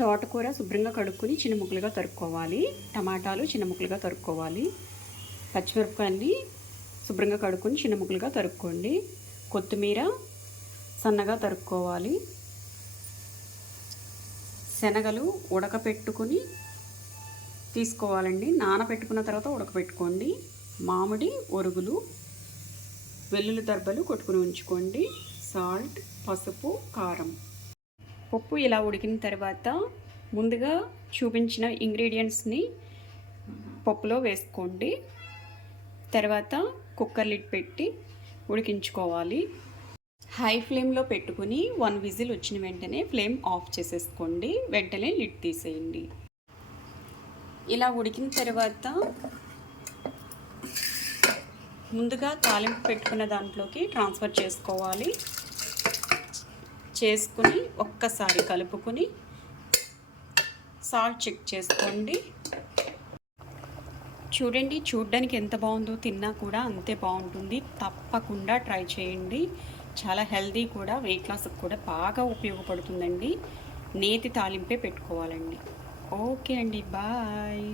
తోటకూర శుభ్రంగా కడుక్కొని చిన్న ముక్కలుగా తరుక్కోవాలి. టమాటాలు చిన్న ముక్కలుగా తరుక్కోవాలి. పచ్చిమిరపకాయల్ని శుభ్రంగా కడుక్కొని చిన్న ముక్కలుగా తరుక్కోండి. కొత్తిమీర సన్నగా తరుక్కోవాలి. శనగలు ఉడకపెట్టుకుని తీసుకోవాలండి. నానబెట్టుకున్న తర్వాత ఉడకపెట్టుకోండి. మామిడి ఒరుగులు వెల్లుల్లి దర్బలు కొట్టుకుని ఉంచుకోండి. సాల్ట్ పసుపు కారం. పప్పు ఇలా ఉడికిన తర్వాత ముందుగా చూపించిన ఇంగ్రీడియంట్స్ని పప్పులో వేసుకోండి. తర్వాత కుక్కర్ లిడ్ పెట్టి ఉడికించుకోవాలి. హై ఫ్లేమ్లో పెట్టుకుని వన్ విజిల్ వచ్చిన వెంటనే ఫ్లేమ్ ఆఫ్ చేసేసుకోండి. వెంటనే లిడ్ తీసేయండి. ఇలా ఉడికిన తర్వాత ముందుగా తాలింపు పెట్టుకున్న దాంట్లోకి ట్రాన్స్ఫర్ చేసుకోవాలి. చేసుకుని ఒక్కసారి కలుపుకొని సాల్ట్ చెక్ చేసుకోండి. చూడండి చూడడానికి ఎంత బాగుందో తిన్నా కూడా అంతే బాగుంటుంది. తప్పకుండా ట్రై చేయండి. చాలా హెల్దీ కూడా వెయిట్ లాస్కి కూడా బాగా ఉపయోగపడుతుందండి. నేతి తాలింపే పెట్టుకోవాలండి. ఓకే అండి బాయ్